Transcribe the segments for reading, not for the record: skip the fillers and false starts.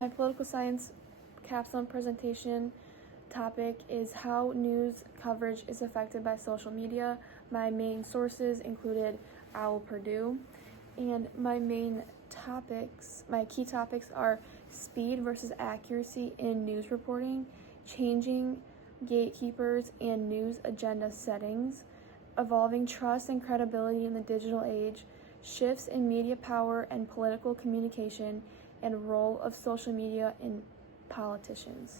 My political science capstone presentation topic is how news coverage is affected by social media. My main sources included OWL Purdue, and my key topics are speed versus accuracy in news reporting, changing gatekeepers and news agenda settings, evolving trust and credibility in the digital age, shifts in media power and political communication, and role of social media in politicians.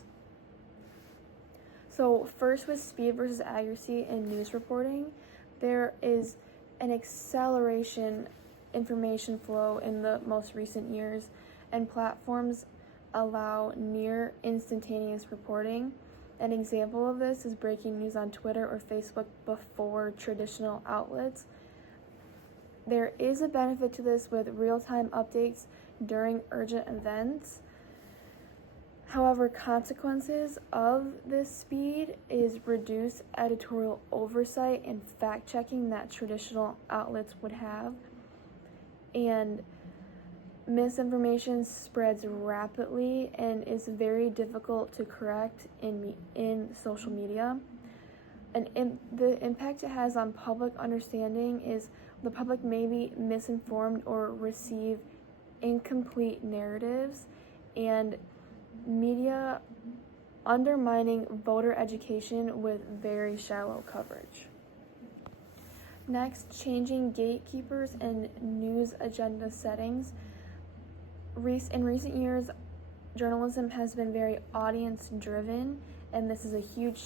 So first, with speed versus accuracy in news reporting, there is an acceleration information flow in the most recent years, and platforms allow near instantaneous reporting. An example of this is breaking news on Twitter or Facebook before traditional outlets. There is a benefit to this with real-time updates during urgent events. However, consequences of this speed is reduced editorial oversight and fact-checking that traditional outlets would have, and misinformation spreads rapidly and is very difficult to correct in social media. And the impact it has on public understanding is the public may be misinformed or receive incomplete narratives, and media undermining voter education with very shallow coverage. Next, changing gatekeepers and news agenda settings. In recent years, journalism has been very audience-driven, and this is a huge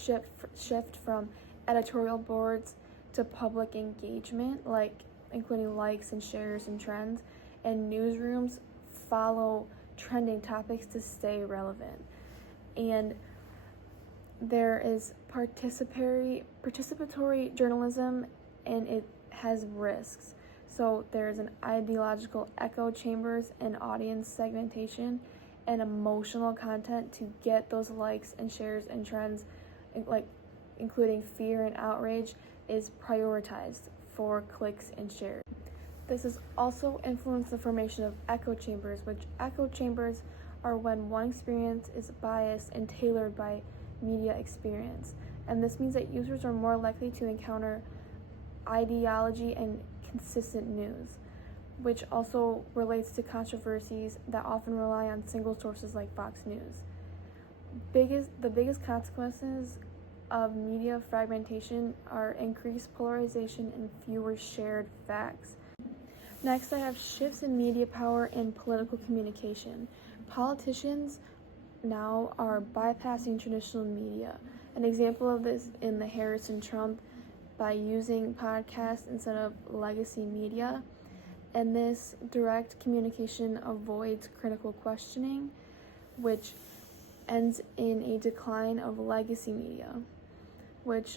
shift from editorial boards to public engagement, including likes and shares and trends, and newsrooms follow trending topics to stay relevant. And there is participatory journalism, and it has risks. So there's an ideological echo chambers and audience segmentation and emotional content to get those likes and shares and trends, including fear and outrage, is prioritized for clicks and shares. This has also influenced the formation of echo chambers, which echo chambers are when one experience is biased and tailored by media experience. And this means that users are more likely to encounter ideology and consistent news, which also relates to controversies that often rely on single sources like Fox News. The biggest consequences of media fragmentation are increased polarization and fewer shared facts. Next, I have shifts in media power and political communication. Politicians now are bypassing traditional media. An example of this in the Harris and Trump by using podcasts instead of legacy media. And this direct communication avoids critical questioning, which ends in a decline of legacy media, which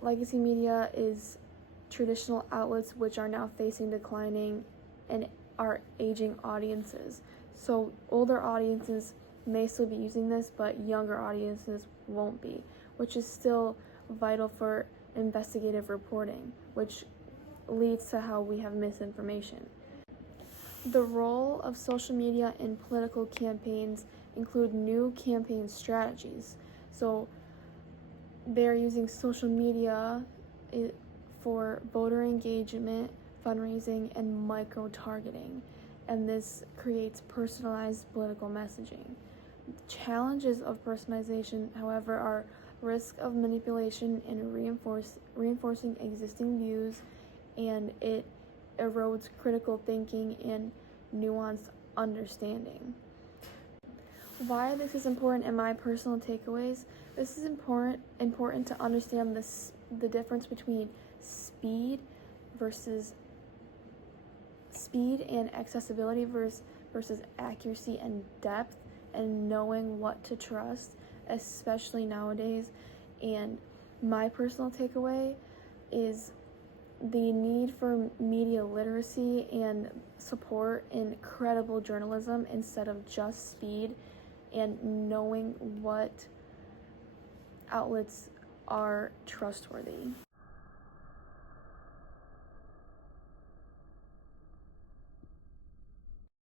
legacy media is traditional outlets which are now facing declining and are aging audiences. So older audiences may still be using this, but younger audiences won't be, which is still vital for investigative reporting, which leads to how we have misinformation. The role of social media in political campaigns include new campaign strategies. So they're using social media for voter engagement, fundraising, and micro-targeting, and this creates personalized political messaging. Challenges of personalization, however, are risk of manipulation and reinforcing existing views, and it erodes critical thinking and nuanced understanding. Why this is important in my personal takeaways: this is important to understand the difference between speed and accessibility versus accuracy and depth, and knowing what to trust, especially nowadays. And my personal takeaway is the need for media literacy and support in credible journalism instead of just speed, and knowing what outlets are trustworthy.